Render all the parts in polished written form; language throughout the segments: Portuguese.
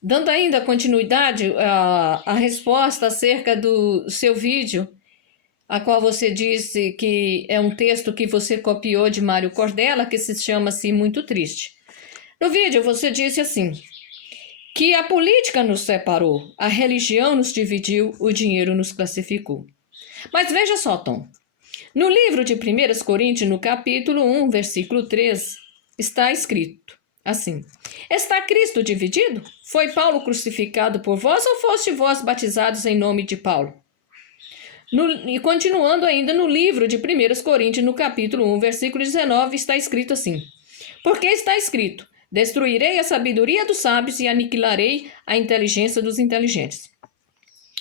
Dando ainda continuidade à resposta acerca do seu vídeo, a qual você disse que é um texto que você copiou de Mário Cordella, que se chama assim Muito Triste. No vídeo você disse assim, que a política nos separou, a religião nos dividiu, o dinheiro nos classificou. Mas veja só, Tom, no livro de 1 Coríntios, no capítulo 1, versículo 3, está escrito assim: Está Cristo dividido? Foi Paulo crucificado por vós ou foste vós batizados em nome de Paulo? E continuando ainda no livro de 1 Coríntios, no capítulo 1, versículo 19, está escrito assim: Porque está escrito: Destruirei a sabedoria dos sábios e aniquilarei a inteligência dos inteligentes.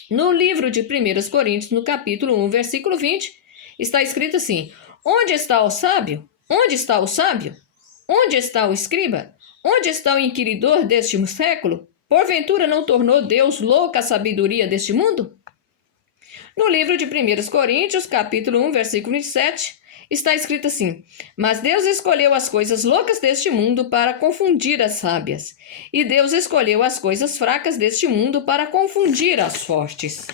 No livro de 1 Coríntios, no capítulo 1, versículo 20, está escrito assim: Onde está o sábio? Onde está o sábio? Onde está o escriba? Onde está o inquiridor deste século? Porventura não tornou Deus louca a sabedoria deste mundo? No livro de 1 Coríntios, capítulo 1, versículo 27, está escrito assim: Mas Deus escolheu as coisas loucas deste mundo para confundir as sábias, e Deus escolheu as coisas fracas deste mundo para confundir as fortes.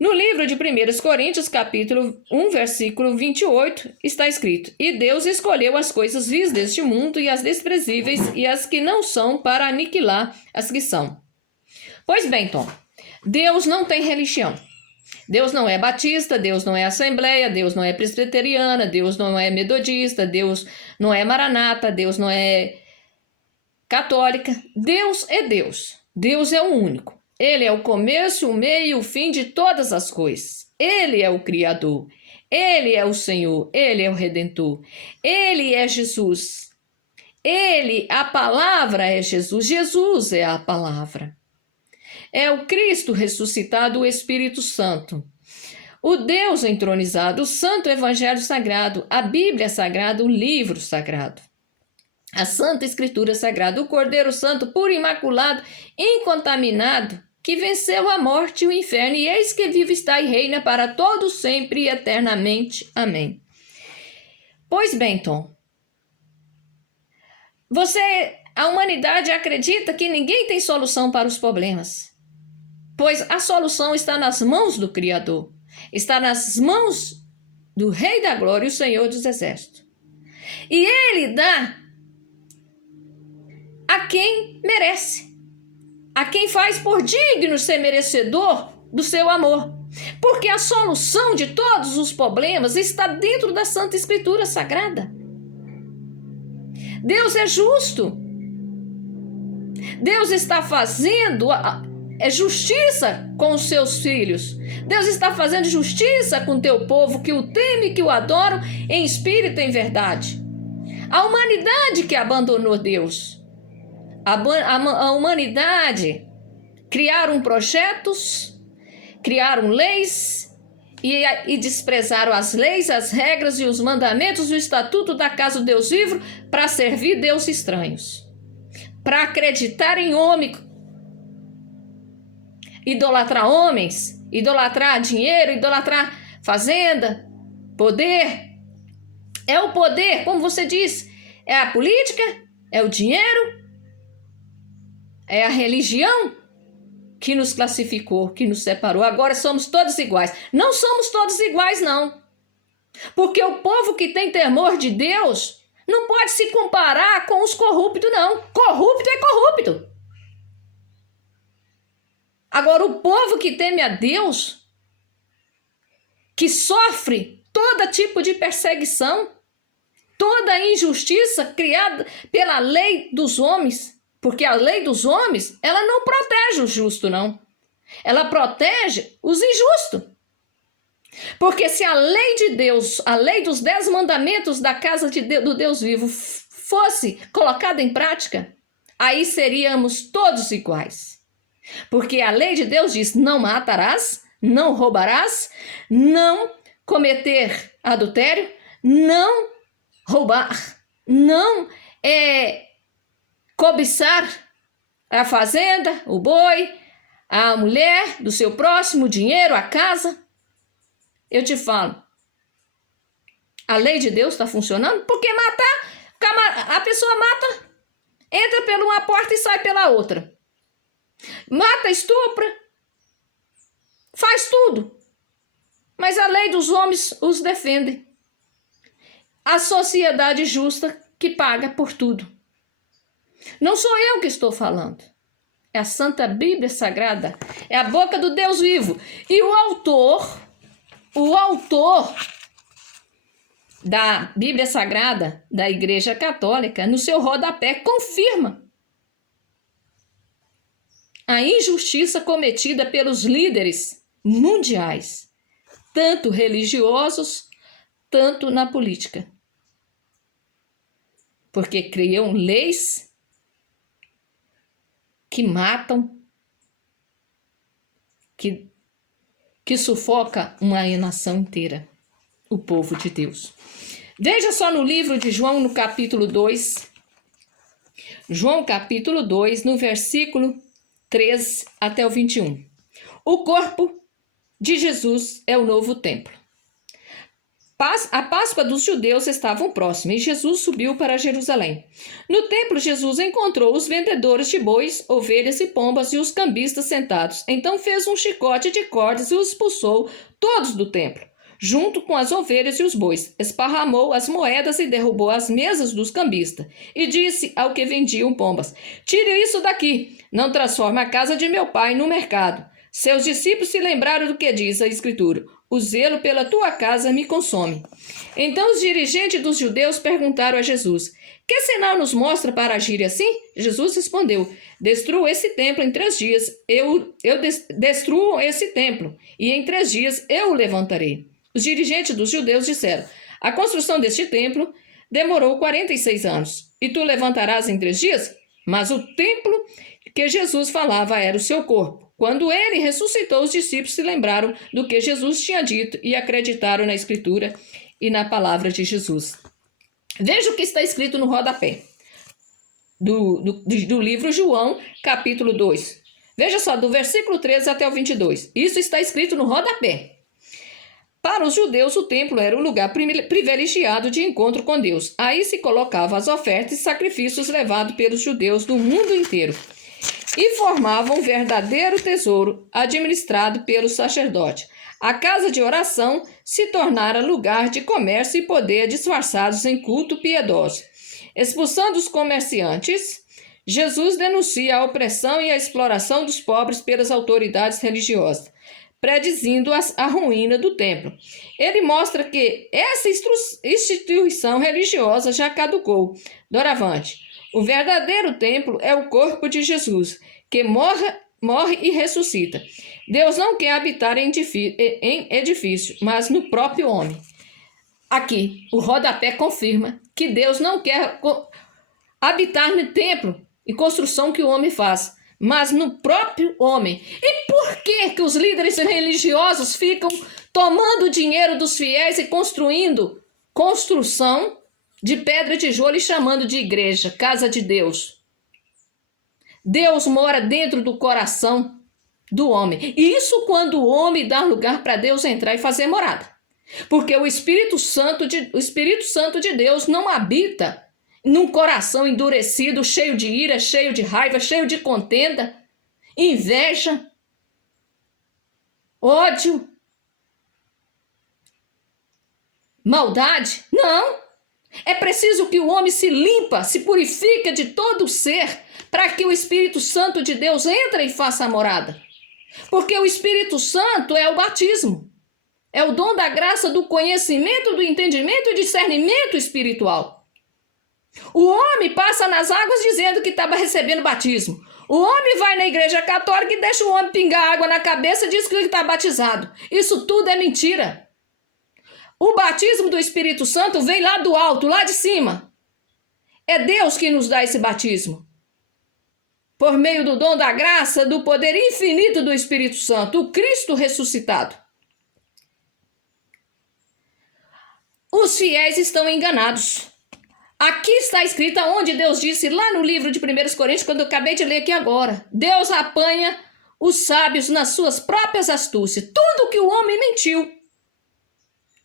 No livro de 1 Coríntios, capítulo 1, versículo 28, está escrito: E Deus escolheu as coisas vis deste mundo e as desprezíveis e as que não são para aniquilar as que são. Pois bem, Tom, Deus não tem religião. Deus não é batista, Deus não é assembleia, Deus não é presbiteriana, Deus não é metodista, Deus não é maranata, Deus não é católica. Deus é Deus. Deus é o único. Ele é o começo, o meio e o fim de todas as coisas. Ele é o Criador. Ele é o Senhor. Ele é o Redentor. Ele é Jesus. Ele, a palavra é Jesus. Jesus é a palavra. É o Cristo ressuscitado, o Espírito Santo. O Deus entronizado, o Santo Evangelho Sagrado, a Bíblia Sagrada, o livro sagrado. A Santa Escritura Sagrada, o Cordeiro Santo, puro e imaculado, incontaminado, que venceu a morte e o inferno, e eis que vive está e reina para todos sempre e eternamente. Amém. Pois bem, Tom, a humanidade acredita que ninguém tem solução para os problemas, pois a solução está nas mãos do Criador, está nas mãos do Rei da Glória, o Senhor dos Exércitos. E Ele dá a quem merece, a quem faz por digno ser merecedor do seu amor. Porque a solução de todos os problemas está dentro da Santa Escritura Sagrada. Deus é justo. Deus está fazendo justiça com os seus filhos. Deus está fazendo justiça com o teu povo que o teme e que o adoram em espírito e em verdade. A humanidade que abandonou Deus. A humanidade criaram projetos, criaram leis e desprezaram as leis, as regras e os mandamentos e o estatuto da casa do Deus vivo para servir deuses estranhos, para acreditar em homem, idolatrar homens, idolatrar dinheiro, idolatrar fazenda, poder. É o poder, como você diz, é a política, é o dinheiro, é a religião que nos classificou, que nos separou. Agora somos todos iguais. Não somos todos iguais, não. Porque o povo que tem temor de Deus não pode se comparar com os corruptos, não. Corrupto é corrupto. Agora, o povo que teme a Deus, que sofre todo tipo de perseguição, toda injustiça criada pela lei dos homens, porque a lei dos homens, ela não protege o justo, não. Ela protege os injustos. Porque se a lei de Deus, a lei dos 10 mandamentos da casa do Deus vivo fosse colocada em prática, aí seríamos todos iguais. Porque a lei de Deus diz: não matarás, não roubarás, não cometer adultério, não roubar, não cobiçar a fazenda, o boi, a mulher do seu próximo, o dinheiro, a casa. Eu te falo, a lei de Deus está funcionando? Porque matar, a pessoa mata Entra por uma porta e sai pela outra. Mata, estupra, faz tudo. Mas a lei dos homens os defende. A sociedade justa que paga por tudo. Não sou eu que estou falando. É a Santa Bíblia Sagrada. É a boca do Deus vivo. E o autor da Bíblia Sagrada da Igreja Católica, no seu rodapé, confirma a injustiça cometida pelos líderes mundiais, tanto religiosos, tanto na política. Porque criam leis que matam, que sufoca uma nação inteira, o povo de Deus. Veja só no livro de João, no capítulo 2, João capítulo 2, no versículo 13 até o 21. O corpo de Jesus é o novo templo. A Páscoa dos judeus estava próxima e Jesus subiu para Jerusalém. No templo, Jesus encontrou os vendedores de bois, ovelhas e pombas e os cambistas sentados. Então fez um chicote de cordas e os expulsou todos do templo, junto com as ovelhas e os bois. Esparramou as moedas e derrubou as mesas dos cambistas. E disse ao que vendiam pombas: "Tire isso daqui, não transforme a casa de meu pai no mercado." Seus discípulos se lembraram do que diz a Escritura: "O zelo pela tua casa me consome." Então os dirigentes dos judeus perguntaram a Jesus: "Que sinal nos mostra para agir assim?" Jesus respondeu: "Destruo esse templo em 3 dias. Eu destruo esse templo, e em 3 dias eu o levantarei." Os dirigentes dos judeus disseram: "A construção deste templo demorou 46 anos, e tu levantarás em 3 dias?" Mas o templo que Jesus falava era o seu corpo. Quando ele ressuscitou, os discípulos se lembraram do que Jesus tinha dito e acreditaram na Escritura e na palavra de Jesus. Veja o que está escrito no rodapé do livro João, capítulo 2. Veja só, do versículo 13 até o 22. Isso está escrito no rodapé. Para os judeus, o templo era o lugar privilegiado de encontro com Deus. Aí se colocavam as ofertas e sacrifícios levados pelos judeus do mundo inteiro, e formavam um verdadeiro tesouro administrado pelo sacerdote. A casa de oração se tornara lugar de comércio e poder disfarçados em culto piedoso. Expulsando os comerciantes, Jesus denuncia a opressão e a exploração dos pobres pelas autoridades religiosas, predizindo a ruína do templo. Ele mostra que essa instituição religiosa já caducou. Doravante, o verdadeiro templo é o corpo de Jesus, que morre e ressuscita. Deus não quer habitar em edifício, mas no próprio homem. Aqui, o rodapé confirma que Deus não quer habitar no templo e construção que o homem faz, mas no próprio homem. E por que os líderes religiosos ficam tomando o dinheiro dos fiéis e construindo construção de pedra e tijolo e chamando de igreja, casa de Deus? Deus mora dentro do coração do homem. Isso quando o homem dá lugar para Deus entrar e fazer morada. Porque o Espírito Santo de Deus não habita num coração endurecido, cheio de ira, cheio de raiva, cheio de contenda, inveja, ódio, maldade. Não. É preciso que o homem se limpa, se purifica de todo o ser, para que o Espírito Santo de Deus entre e faça a morada. Porque o Espírito Santo é o batismo. É o dom da graça, do conhecimento, do entendimento e discernimento espiritual. O homem passa nas águas dizendo que estava recebendo batismo. O homem vai na igreja católica e deixa o homem pingar água na cabeça e diz que ele está batizado. Isso tudo é mentira. O batismo do Espírito Santo vem lá do alto, lá de cima. É Deus que nos dá esse batismo. Por meio do dom da graça, do poder infinito do Espírito Santo, o Cristo ressuscitado. Os fiéis estão enganados. Aqui está escrito onde Deus disse, lá no livro de 1 Coríntios, quando eu acabei de ler aqui agora. Deus apanha os sábios nas suas próprias astúcias. Tudo que o homem mentiu,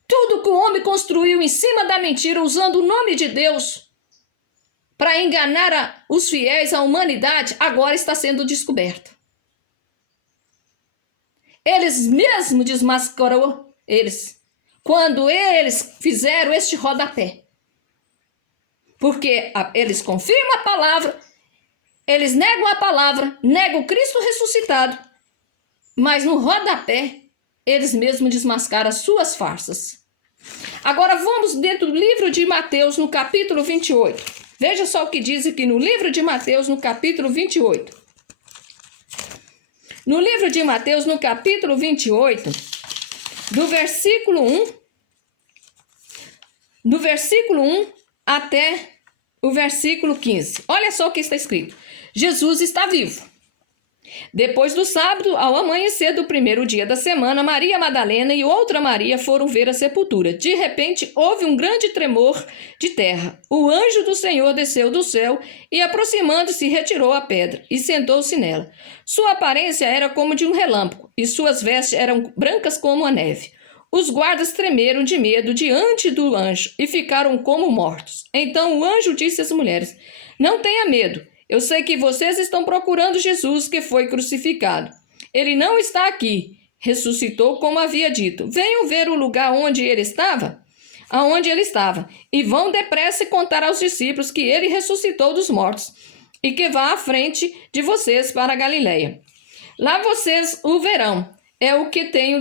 tudo que o homem construiu em cima da mentira, usando o nome de Deus, para enganar os fiéis, a humanidade, agora está sendo descoberta. Eles mesmo desmascarou eles, quando eles fizeram este rodapé. Porque eles confirmam a palavra, eles negam a palavra, negam Cristo ressuscitado, mas no rodapé, eles mesmos desmascaram as suas farsas. Agora vamos dentro do livro de Mateus, no capítulo 28. Veja só o que diz aqui no livro de Mateus, no capítulo 28. No livro de Mateus, no capítulo 28, do versículo 1 até o versículo 15. Olha só o que está escrito. Jesus está vivo. Depois do sábado, ao amanhecer do primeiro dia da semana, Maria Madalena e outra Maria foram ver a sepultura. De repente, houve um grande tremor de terra. O anjo do Senhor desceu do céu e, aproximando-se, retirou a pedra e sentou-se nela. Sua aparência era como de um relâmpago e suas vestes eram brancas como a neve. Os guardas tremeram de medo diante do anjo e ficaram como mortos. Então o anjo disse às mulheres: Não tenha medo. Eu sei que vocês estão procurando Jesus que foi crucificado. Ele não está aqui. Ressuscitou como havia dito. Venham ver o lugar onde ele estava, aonde ele estava, e vão depressa contar aos discípulos que ele ressuscitou dos mortos e que vá à frente de vocês para a Galileia. Lá vocês o verão. É o que tenho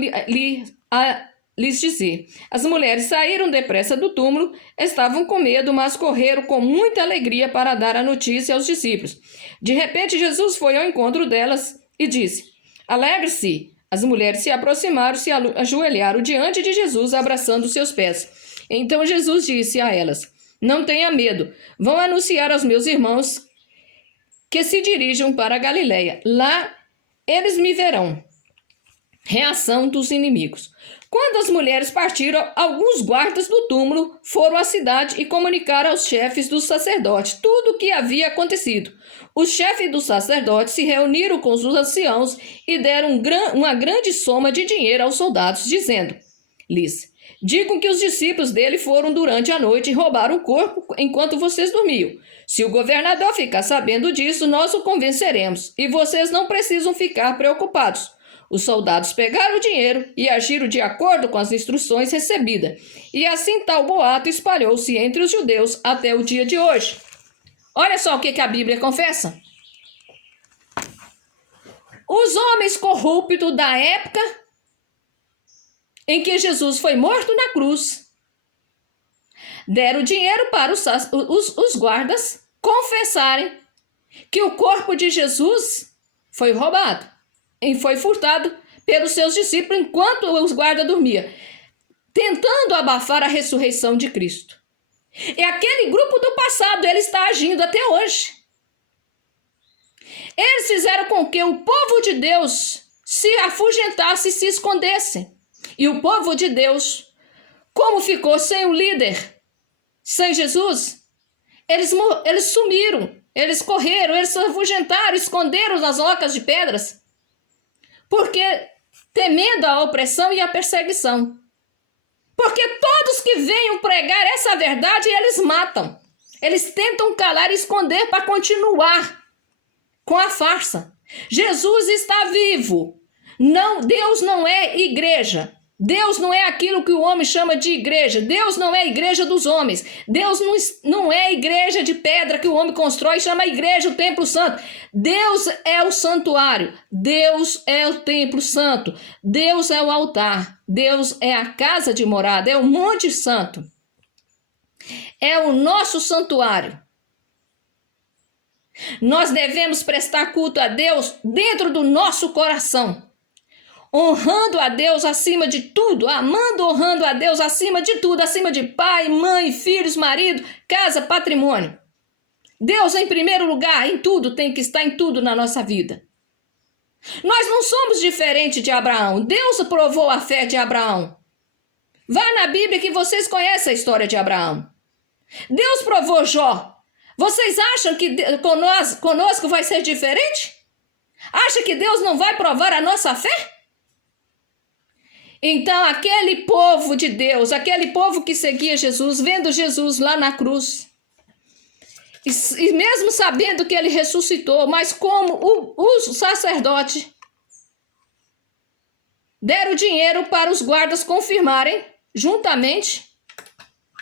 lhes dizer. As mulheres saíram depressa do túmulo, estavam com medo, mas correram com muita alegria para dar a notícia aos discípulos. De repente, Jesus foi ao encontro delas e disse: Alegre-se! As mulheres se aproximaram, se ajoelharam diante de Jesus, abraçando seus pés. Então Jesus disse a elas: Não tenha medo, vão anunciar aos meus irmãos que se dirijam para a Galileia. Lá eles me verão. Reação dos inimigos. Quando as mulheres partiram, alguns guardas do túmulo foram à cidade e comunicaram aos chefes dos sacerdotes tudo o que havia acontecido. Os chefes dos sacerdotes se reuniram com os anciãos e deram uma grande soma de dinheiro aos soldados, dizendo-lhes: Digam que os discípulos dele foram durante a noite e roubaram o corpo enquanto vocês dormiam. Se o governador ficar sabendo disso, nós o convenceremos, e vocês não precisam ficar preocupados. Os soldados pegaram o dinheiro e agiram de acordo com as instruções recebidas. E assim tal boato espalhou-se entre os judeus até o dia de hoje. Olha só o que a Bíblia confessa. Os homens corruptos da época em que Jesus foi morto na cruz deram dinheiro para os guardas confessarem que o corpo de Jesus foi roubado. E foi furtado pelos seus discípulos enquanto os guardas dormiam, tentando abafar a ressurreição de Cristo. E aquele grupo do passado, ele está agindo até hoje. Eles fizeram com que o povo de Deus se afugentasse e se escondesse. E o povo de Deus, como ficou sem o líder, sem Jesus, eles sumiram, eles correram, eles se afugentaram, esconderam nas ocas de pedras, porque temendo a opressão e a perseguição. Porque todos que venham pregar essa verdade, eles matam. Eles tentam calar e esconder para continuar com a farsa. Jesus está vivo. Não, Deus não é igreja. Deus não é aquilo que o homem chama de igreja. Deus não é a igreja dos homens. Deus não é a igreja de pedra que o homem constrói e chama a igreja o templo santo. Deus é o santuário. Deus é o templo santo. Deus é o altar. Deus é a casa de morada. É o monte santo. É o nosso santuário. Nós devemos prestar culto a Deus dentro do nosso coração. Honrando a Deus acima de tudo, honrando a Deus acima de tudo, acima de pai, mãe, filhos, marido, casa, patrimônio. Deus em primeiro lugar, em tudo, tem que estar em tudo na nossa vida. Nós não somos diferentes de Abraão. Deus provou a fé de Abraão. Vá na Bíblia que vocês conhecem a história de Abraão. Deus provou Jó. Vocês acham que conosco vai ser diferente? Acha que Deus não vai provar a nossa fé? Então, aquele povo de Deus, aquele povo que seguia Jesus, vendo Jesus lá na cruz, E mesmo sabendo que ele ressuscitou, mas como os sacerdotes deram dinheiro para os guardas confirmarem, juntamente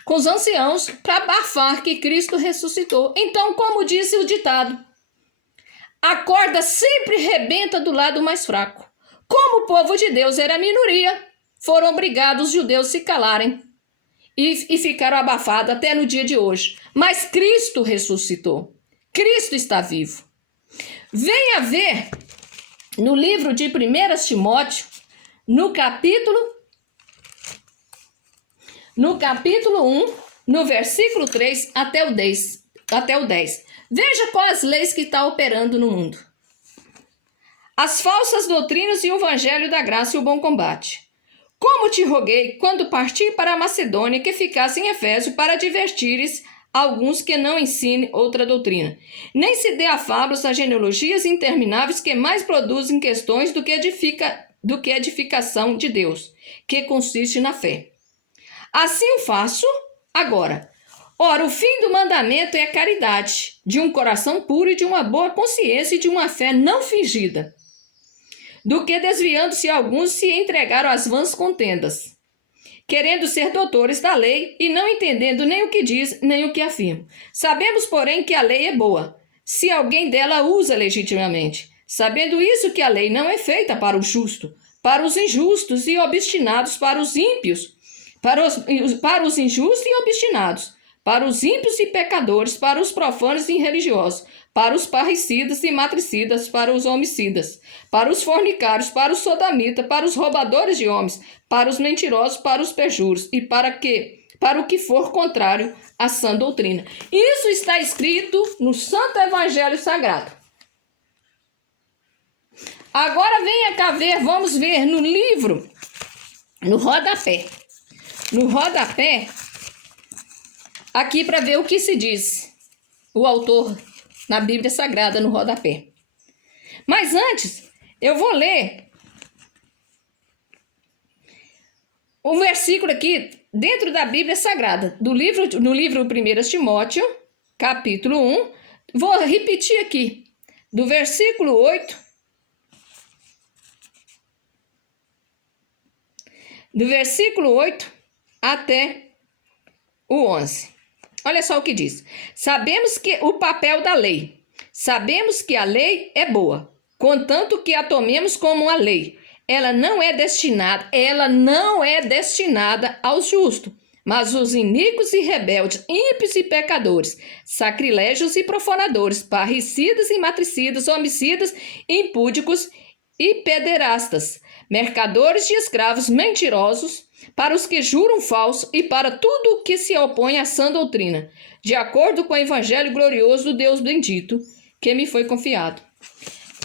com os anciãos, para abafar que Cristo ressuscitou. Então, como disse o ditado, a corda sempre rebenta do lado mais fraco. Como o povo de Deus era minoria, foram obrigados os judeus a se calarem e ficaram abafados até no dia de hoje. Mas Cristo ressuscitou. Cristo está vivo. Venha ver no livro de 1 Timóteo, no capítulo 1, no versículo 3 até o 10. Veja quais leis que está operando no mundo. As falsas doutrinas e o evangelho da graça e o bom combate. Como te roguei, quando parti para a Macedônia, que ficasse em Efésio para advertires alguns que não ensinem outra doutrina. Nem se dê a fábulas, a genealogias intermináveis que mais produzem questões do que edificação de Deus, que consiste na fé. Assim o faço agora. Ora, o fim do mandamento é a caridade, de um coração puro e de uma boa consciência e de uma fé não fingida, do que desviando-se alguns se entregaram às vãs contendas, querendo ser doutores da lei e não entendendo nem o que diz, nem o que afirma. Sabemos, porém, que a lei é boa, se alguém dela usa legitimamente, sabendo isso que a lei não é feita para o justo, para os injustos e obstinados, para os ímpios, para os injustos e obstinados, para os ímpios e pecadores, para os profanos e irreligiosos, para os parricidas e matricidas, para os homicidas, para os fornicários, para os sodomitas, para os roubadores de homens, para os mentirosos, para os perjuros e para o que for contrário à sã doutrina. Isso está escrito no Santo Evangelho Sagrado. Agora venha cá ver, vamos ver no livro, no rodapé. No rodapé, aqui para ver o que se diz o autor na Bíblia Sagrada no rodapé. Mas antes, eu vou ler um versículo aqui dentro da Bíblia Sagrada, no livro 1 Timóteo, capítulo 1. Vou repetir aqui, do versículo 8, até o 11. Olha só o que diz. Sabemos que o papel da lei. Sabemos que a lei é boa, contanto que a tomemos como uma lei. Ela não é destinada aos justos, mas os iníquos e rebeldes, ímpios e pecadores, sacrilégios e profanadores, parricidas e matricidas, homicidas, impúdicos e pederastas, mercadores de escravos, mentirosos, para os que juram falso e para tudo o que se opõe à sã doutrina, de acordo com o evangelho glorioso do Deus bendito, que me foi confiado.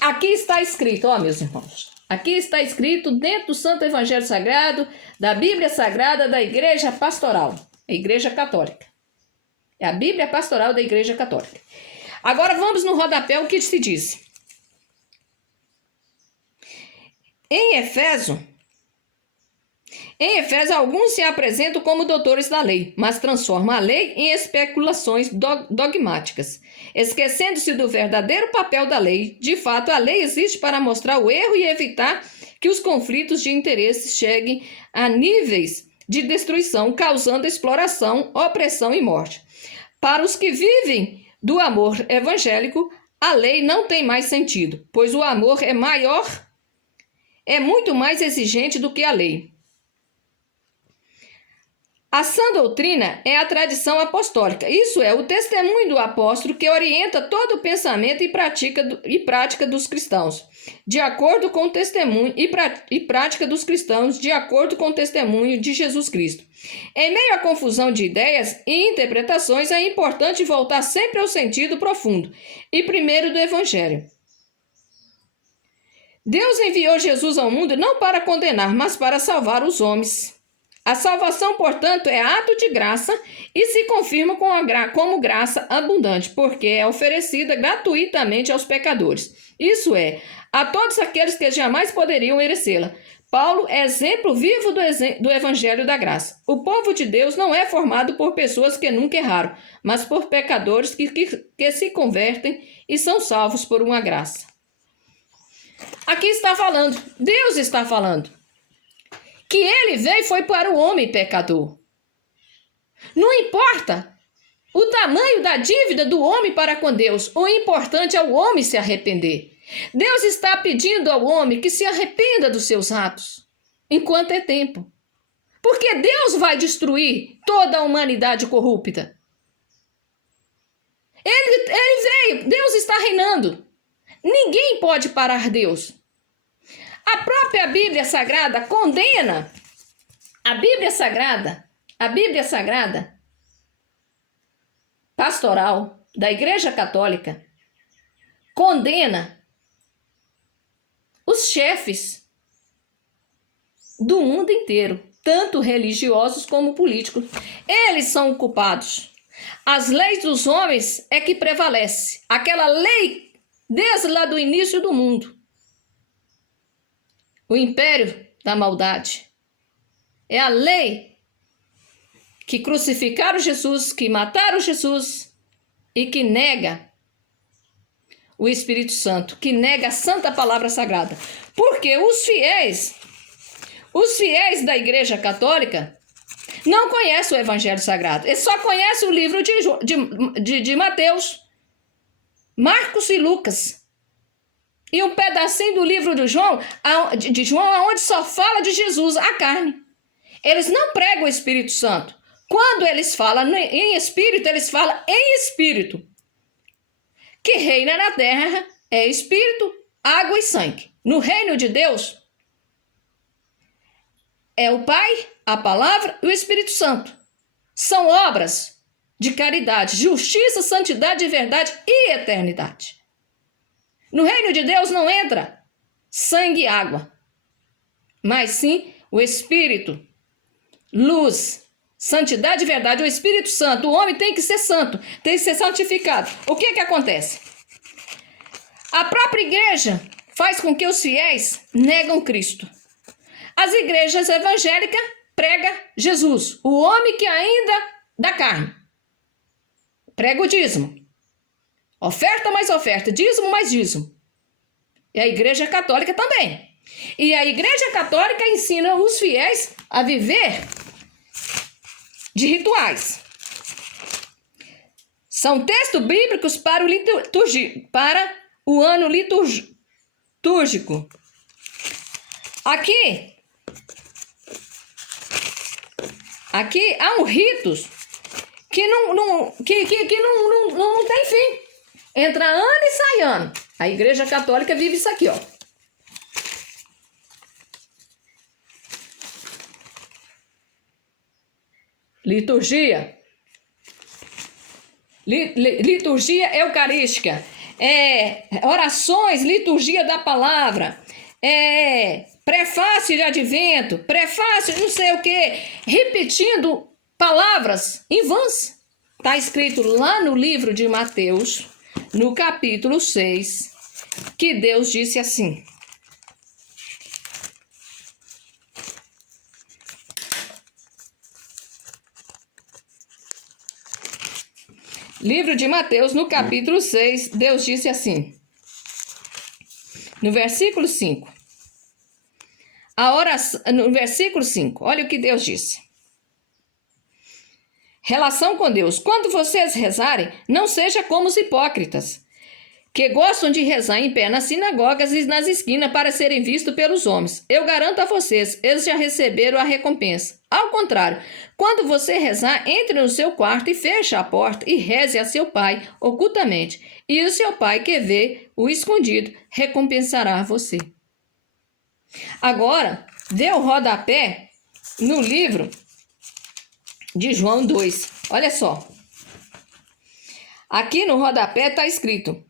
Aqui está escrito, ó meus irmãos, aqui está escrito dentro do Santo Evangelho Sagrado, da Bíblia Sagrada da Igreja Pastoral, a Igreja Católica. É a Bíblia Pastoral da Igreja Católica. Agora vamos no rodapé o que se diz. Em Efésio, alguns se apresentam como doutores da lei, mas transformam a lei em especulações dogmáticas, esquecendo-se do verdadeiro papel da lei. De fato, a lei existe para mostrar o erro e evitar que os conflitos de interesses cheguem a níveis de destruição, causando exploração, opressão e morte. Para os que vivem do amor evangélico, a lei não tem mais sentido, pois o amor é muito mais exigente do que a lei. A sã doutrina é a tradição apostólica, isso é, o testemunho do apóstolo que orienta todo o pensamento e prática dos cristãos, de acordo com o testemunho e prática dos cristãos, de acordo com o testemunho de Jesus Cristo. Em meio à confusão de ideias e interpretações, é importante voltar sempre ao sentido profundo e primeiro do Evangelho. Deus enviou Jesus ao mundo não para condenar, mas para salvar os homens. A salvação, portanto, é ato de graça e se confirma como graça abundante, porque é oferecida gratuitamente aos pecadores. Isso é, a todos aqueles que jamais poderiam merecê-la. Paulo é exemplo vivo do Evangelho da Graça. O povo de Deus não é formado por pessoas que nunca erraram, mas por pecadores que se convertem e são salvos por uma graça. Aqui está falando, Deus está falando, que ele veio foi para o homem pecador. Não importa o tamanho da dívida do homem para com Deus, o importante é o homem se arrepender. Deus está pedindo ao homem que se arrependa dos seus atos, enquanto é tempo. Porque Deus vai destruir toda a humanidade corrupta. Ele veio, Deus está reinando. Ninguém pode parar Deus. A própria Bíblia Sagrada condena. A Bíblia Sagrada pastoral da Igreja Católica condena os chefes do mundo inteiro, tanto religiosos como políticos. Eles são culpados. As leis dos homens é que prevalece. Aquela lei desde lá do início do mundo. O império da maldade. É a lei que crucificaram Jesus, que mataram Jesus e que nega o Espírito Santo, que nega a Santa Palavra Sagrada. Porque os fiéis da Igreja Católica não conhecem o Evangelho Sagrado. Eles só conhecem o livro de Mateus, Marcos e Lucas. E um pedacinho do livro de João, onde só fala de Jesus, a carne. Eles não pregam o Espírito Santo. Quando eles falam em Espírito, eles falam em Espírito. Que reina na terra é Espírito, água e sangue. No reino de Deus é o Pai, a Palavra e o Espírito Santo. São obras de caridade, justiça, santidade, verdade e eternidade. No reino de Deus não entra sangue e água, mas sim o Espírito, luz, santidade e verdade, o Espírito Santo. O homem tem que ser santo, tem que ser santificado. O que acontece? A própria igreja faz com que os fiéis negam Cristo. As igrejas evangélicas pregam Jesus, o homem que ainda dá carne. Prega o dízimo. Oferta mais oferta, dízimo mais dízimo. E a Igreja Católica também. E a Igreja Católica ensina os fiéis a viver de rituais. São textos bíblicos para o ano litúrgico. Aqui há um ritos que não tem fim. Entra ano e sai ano. A Igreja Católica vive isso aqui, ó. Liturgia. Liturgia eucarística. Orações, liturgia da palavra. Prefácio de advento. Prefácio não sei o quê. Repetindo palavras em vãs. Está escrito lá no livro de Mateus, no capítulo 6, que Deus disse assim. Livro de Mateus, no capítulo 6, Deus disse assim. No versículo 5. No versículo 5, olha o que Deus disse. Relação com Deus. Quando vocês rezarem, não seja como os hipócritas, que gostam de rezar em pé nas sinagogas e nas esquinas para serem vistos pelos homens. Eu garanto a vocês, eles já receberam a recompensa. Ao contrário, quando você rezar, entre no seu quarto e feche a porta e reze a seu pai ocultamente. E o seu pai que vê o escondido recompensará você. Agora, dê o rodapé no livro de João 2. Olha só. Aqui no rodapé está escrito: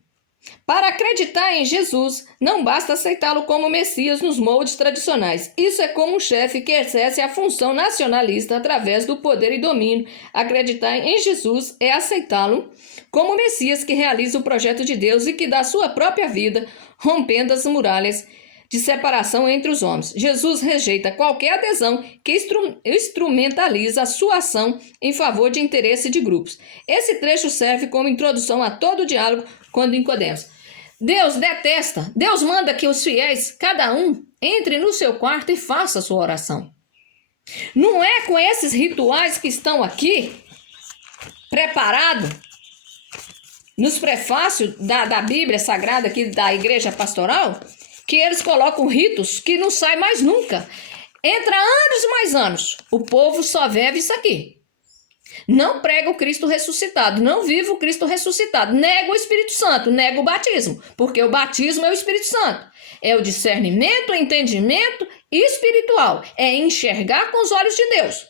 Para acreditar em Jesus, não basta aceitá-lo como Messias nos moldes tradicionais. Isso é como um chefe que exerce a função nacionalista através do poder e domínio. Acreditar em Jesus é aceitá-lo como Messias que realiza o projeto de Deus e que dá sua própria vida, rompendo as muralhas de separação entre os homens. Jesus rejeita qualquer adesão que instrumentaliza a sua ação em favor de interesse de grupos. Esse trecho serve como introdução a todo o diálogo com Nicodemos. Deus detesta, Deus manda que os fiéis, cada um, entre no seu quarto e faça a sua oração. Não é com esses rituais que estão aqui, preparados, nos prefácios da Bíblia Sagrada aqui da Igreja Pastoral, que eles colocam ritos que não saem mais nunca. Entra anos e mais anos, o povo só vive isso aqui. Não prega o Cristo ressuscitado, não vive o Cristo ressuscitado, nega o Espírito Santo, nega o batismo, porque o batismo é o Espírito Santo. É o discernimento, o entendimento espiritual, é enxergar com os olhos de Deus.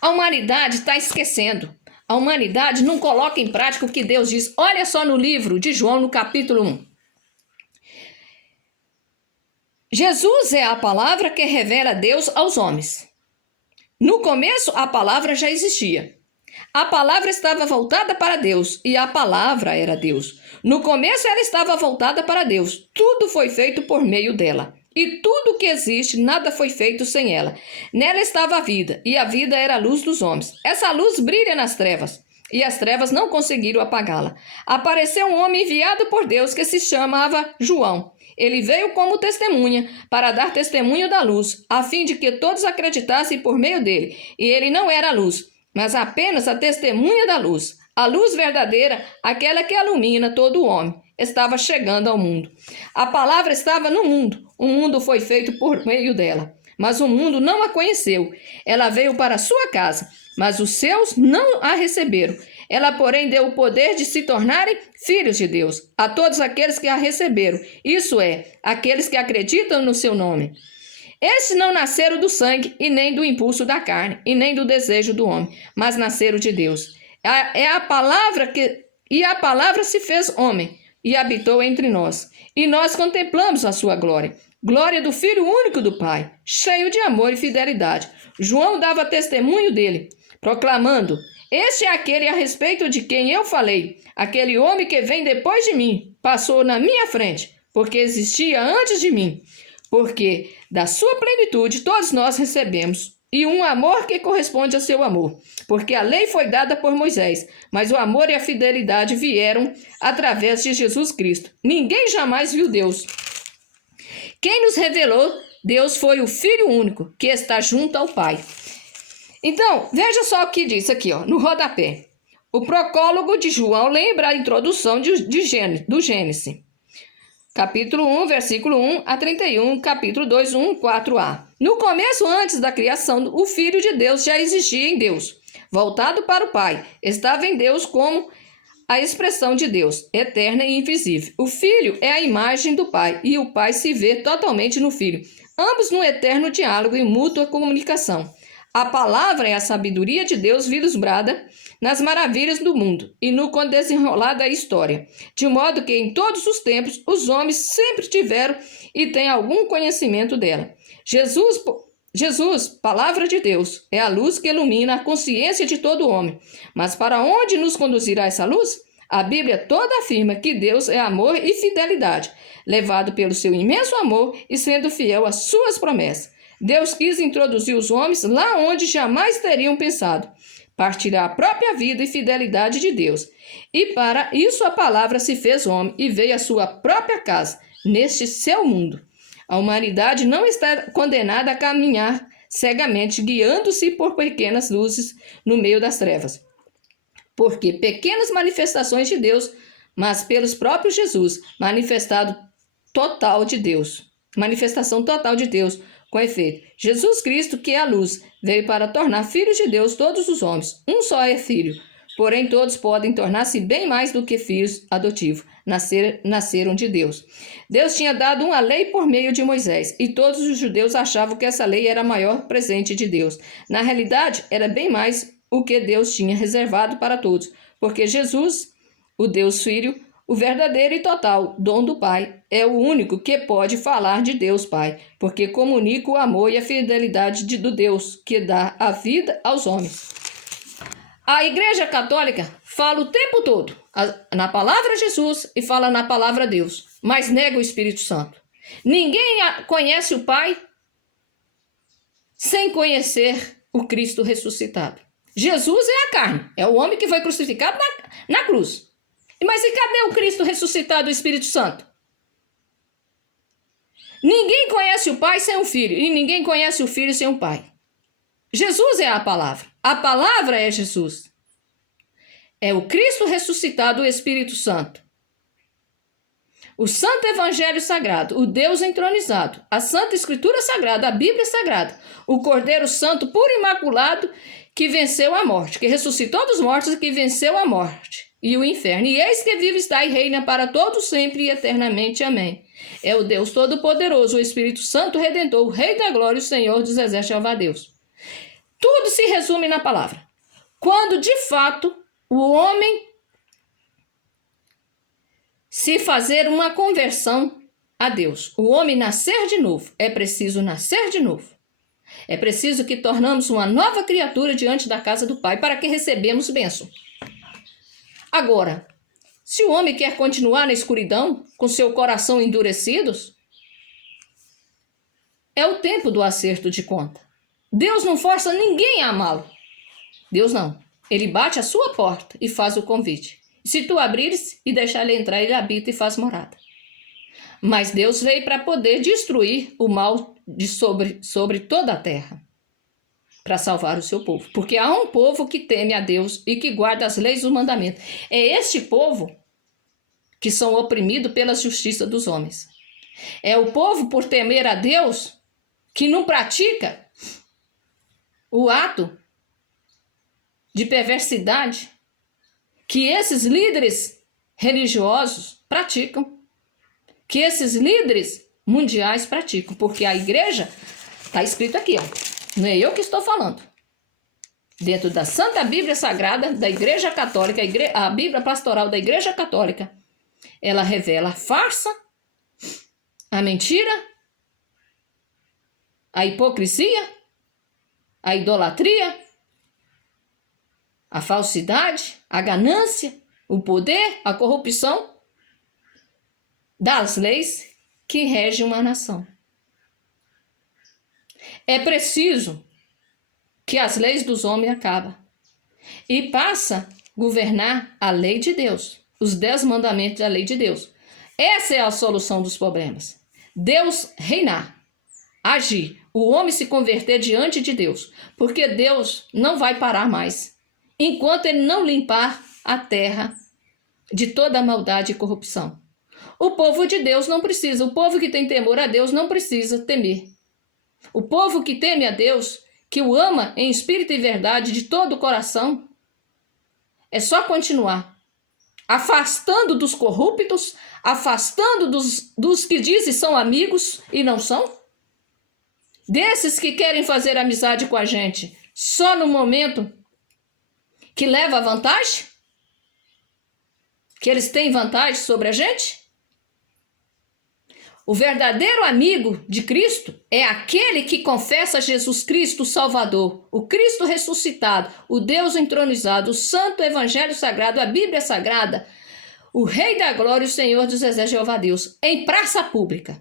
A humanidade está esquecendo. A humanidade não coloca em prática o que Deus diz. Olha só no livro de João, no capítulo 1. Jesus é a palavra que revela Deus aos homens. No começo, a palavra já existia. A palavra estava voltada para Deus e a palavra era Deus. No começo, ela estava voltada para Deus. Tudo foi feito por meio dela. E tudo que existe, nada foi feito sem ela. Nela estava a vida, e a vida era a luz dos homens. Essa luz brilha nas trevas, e as trevas não conseguiram apagá-la. Apareceu um homem enviado por Deus que se chamava João. Ele veio como testemunha, para dar testemunho da luz, a fim de que todos acreditassem por meio dele. E ele não era a luz, mas apenas a testemunha da luz. A luz verdadeira, aquela que ilumina todo o homem, estava chegando ao mundo. A palavra estava no mundo. O mundo foi feito por meio dela, mas o mundo não a conheceu. Ela veio para a sua casa, mas os seus não a receberam. Ela, porém, deu o poder de se tornarem filhos de Deus a todos aqueles que a receberam, isso é, aqueles que acreditam no seu nome. Estes não nasceram do sangue, e nem do impulso da carne, e nem do desejo do homem, mas nasceram de Deus. A palavra se fez homem e habitou entre nós, e nós contemplamos a sua glória. Glória do Filho único do Pai, cheio de amor e fidelidade. João dava testemunho dele, proclamando: este é aquele a respeito de quem eu falei. Aquele homem que vem depois de mim passou na minha frente, porque existia antes de mim. Porque da sua plenitude todos nós recebemos, e um amor que corresponde ao seu amor. Porque a lei foi dada por Moisés, mas o amor e a fidelidade vieram através de Jesus Cristo. Ninguém jamais viu Deus. Quem nos revelou Deus foi o Filho único, que está junto ao Pai. Então, veja só o que diz aqui, ó, no rodapé. O procólogo de João lembra a introdução do Gênesis. Capítulo 1, versículo 1 a 31, capítulo 2, 1, 4a. No começo, antes da criação, o Filho de Deus já existia em Deus, voltado para o Pai. Estava em Deus como a expressão de Deus, eterna e invisível. O Filho é a imagem do Pai, e o Pai se vê totalmente no Filho, ambos num eterno diálogo e mútua comunicação. A palavra é a sabedoria de Deus vislumbrada nas maravilhas do mundo e no desenrolar da história, de modo que em todos os tempos os homens sempre tiveram e têm algum conhecimento dela. Jesus, palavra de Deus, é a luz que ilumina a consciência de todo homem. Mas para onde nos conduzirá essa luz? A Bíblia toda afirma que Deus é amor e fidelidade, levado pelo seu imenso amor e sendo fiel às suas promessas. Deus quis introduzir os homens lá onde jamais teriam pensado, partilhar a própria vida e fidelidade de Deus. E para isso a palavra se fez homem e veio à sua própria casa, neste seu mundo. A humanidade não está condenada a caminhar cegamente, guiando-se por pequenas luzes no meio das trevas. Porque pequenas manifestações de Deus, mas pelos próprios Jesus, manifestação total de Deus. Com efeito, Jesus Cristo, que é a luz, veio para tornar filhos de Deus todos os homens. Um só é filho, porém todos podem tornar-se bem mais do que filhos adotivos, nasceram de Deus. Deus tinha dado uma lei por meio de Moisés, e todos os judeus achavam que essa lei era o maior presente de Deus. Na realidade, era bem mais o que Deus tinha reservado para todos, porque Jesus, o Deus Filho, O verdadeiro e total dom do Pai é o único que pode falar de Deus Pai, porque comunica o amor e a fidelidade do Deus que dá a vida aos homens. A Igreja Católica fala o tempo todo na palavra Jesus e fala na palavra Deus, mas nega o Espírito Santo. Ninguém conhece o Pai sem conhecer o Cristo ressuscitado. Jesus é a carne, é o homem que foi crucificado na cruz. Mas e cadê o Cristo ressuscitado, o Espírito Santo? Ninguém conhece o Pai sem o Filho, e ninguém conhece o Filho sem o Pai. Jesus é a palavra é Jesus. É o Cristo ressuscitado, o Espírito Santo. O Santo Evangelho Sagrado, o Deus entronizado, a Santa Escritura Sagrada, a Bíblia Sagrada, o Cordeiro Santo puro e imaculado que venceu a morte, que ressuscitou dos mortos e que venceu a morte e o inferno. E eis que vive, está e reina para todos sempre e eternamente. Amém. É o Deus Todo-Poderoso, o Espírito Santo Redentor, o Rei da Glória, o Senhor dos Exércitos, Jeová Deus. Tudo se resume na palavra. Quando, de fato, o homem se fazer uma conversão a Deus, o homem nascer de novo, é preciso nascer de novo. É preciso que tornamos uma nova criatura diante da casa do Pai, para que recebemos bênção. Agora, se o homem quer continuar na escuridão, com seu coração endurecido, é o tempo do acerto de conta. Deus não força ninguém a amá-lo. Deus não. Ele bate a sua porta e faz o convite. Se tu abrires e deixar ele entrar, ele habita e faz morada. Mas Deus veio para poder destruir o mal sobre toda a terra, para salvar o seu povo. Porque há um povo que teme a Deus e que guarda as leis e os mandamentos. É este povo que são oprimidos pela justiça dos homens. É o povo, por temer a Deus, que não pratica o ato de perversidade que esses líderes religiosos praticam, que esses líderes mundiais praticam, porque a igreja está escrito aqui, ó, não é eu que estou falando. Dentro da Santa Bíblia Sagrada da Igreja Católica, a Bíblia Pastoral da Igreja Católica, ela revela a farsa, a mentira, a hipocrisia, a idolatria, a falsidade, a ganância, o poder, a corrupção das leis que regem uma nação. É preciso que as leis dos homens acabem e passa a governar a lei de Deus, os 10 mandamentos da lei de Deus. Essa é a solução dos problemas. Deus reinar, agir, o homem se converter diante de Deus, porque Deus não vai parar mais enquanto ele não limpar a terra de toda a maldade e corrupção. O povo de Deus não precisa, o povo que tem temor a Deus não precisa temer. O povo que teme a Deus, que o ama em espírito e verdade de todo o coração, é só continuar afastando dos corruptos, afastando dos que dizem são amigos e não são, desses que querem fazer amizade com a gente só no momento que leva vantagem, que eles têm vantagem sobre a gente. O verdadeiro amigo de Cristo é aquele que confessa Jesus Cristo, o Salvador, o Cristo ressuscitado, o Deus entronizado, o Santo Evangelho Sagrado, a Bíblia Sagrada, o Rei da Glória, o Senhor dos Exércitos, Jeová Deus, em praça pública.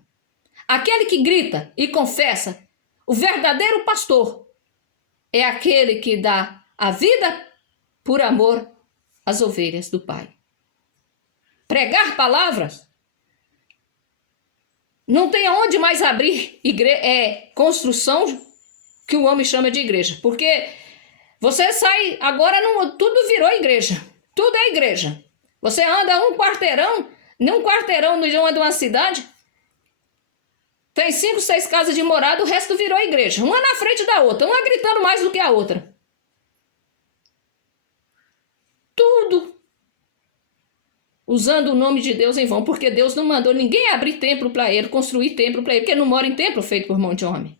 Aquele que grita e confessa, o verdadeiro pastor, é aquele que dá a vida por amor às ovelhas do Pai. Pregar palavras não tem aonde mais abrir construção que o homem chama de igreja. Porque você sai, agora tudo virou igreja. Tudo é igreja. Você anda num quarteirão de uma cidade, tem 5, 6 casas de morada, o resto virou igreja. Uma na frente da outra, uma gritando mais do que a outra. Tudo usando o nome de Deus em vão, porque Deus não mandou ninguém abrir templo para ele, construir templo para ele, porque não mora em templo feito por mão de homem.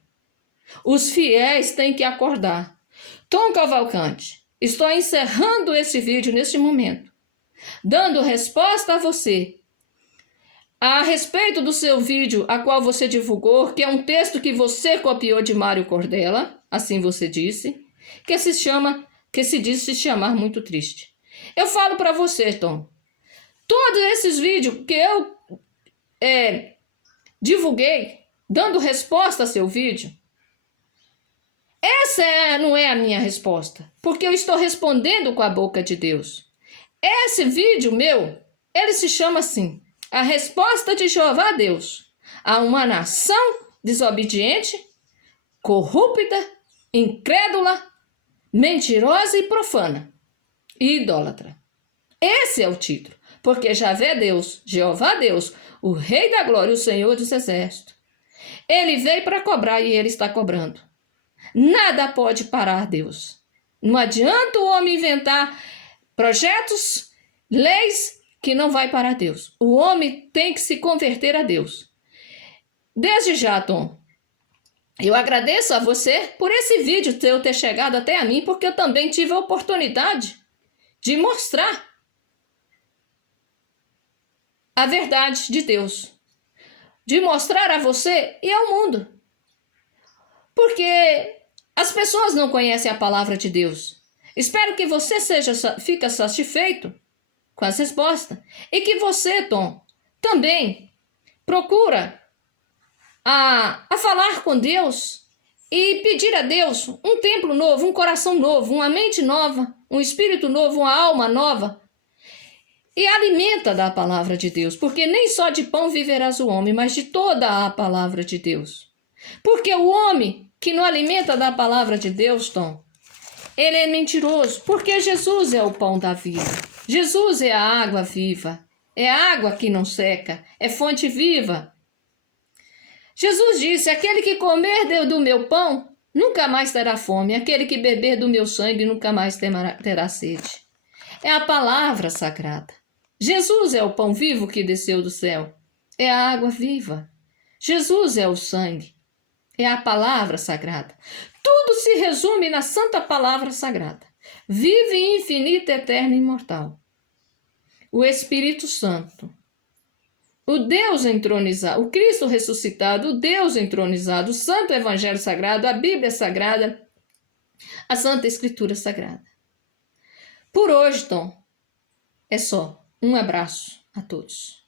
Os fiéis têm que acordar. Tom Cavalcante, estou encerrando esse vídeo neste momento, dando resposta a você a respeito do seu vídeo, a qual você divulgou, que é um texto que você copiou de Mário Cordella, assim você disse, que se diz se chamar Muito Triste. Eu falo para você, Tom, todos esses vídeos que eu divulguei, dando resposta a seu vídeo, não é a minha resposta, porque eu estou respondendo com a boca de Deus. Esse vídeo meu, ele se chama assim: a resposta de Jeová a Deus a uma nação desobediente, corrupta, incrédula, mentirosa e profana, e idólatra. Esse é o título, porque Javé Deus, Jeová Deus, o Rei da Glória, o Senhor dos Exércitos, ele veio para cobrar e ele está cobrando. Nada pode parar Deus. Não adianta o homem inventar projetos, leis que não vai parar Deus. O homem tem que se converter a Deus. Desde já, Tom, eu agradeço a você por esse vídeo ter chegado até a mim, porque eu também tive a oportunidade de mostrar a verdade de Deus, de mostrar a você e ao mundo. Porque as pessoas não conhecem a palavra de Deus. Espero que você fique satisfeito com as respostas e que você, Tom, também procura a falar com Deus e pedir a Deus um templo novo, um coração novo, uma mente nova, um espírito novo, uma alma nova. E alimenta da palavra de Deus, porque nem só de pão viverás o homem, mas de toda a palavra de Deus. Porque o homem que não alimenta da palavra de Deus, Tom, ele é mentiroso, porque Jesus é o pão da vida. Jesus é a água viva, é a água que não seca, é fonte viva. Jesus disse: aquele que comer do meu pão nunca mais terá fome, aquele que beber do meu sangue nunca mais terá sede. É a palavra sagrada. Jesus é o pão vivo que desceu do céu, é a água viva. Jesus é o sangue, é a palavra sagrada. Tudo se resume na santa palavra sagrada. Vive, infinito, eterno e imortal. O Espírito Santo, o Deus entronizado, o Cristo ressuscitado, o Deus entronizado, o Santo Evangelho Sagrado, a Bíblia Sagrada, a Santa Escritura Sagrada. Por hoje, Tom, é só. Um abraço a todos.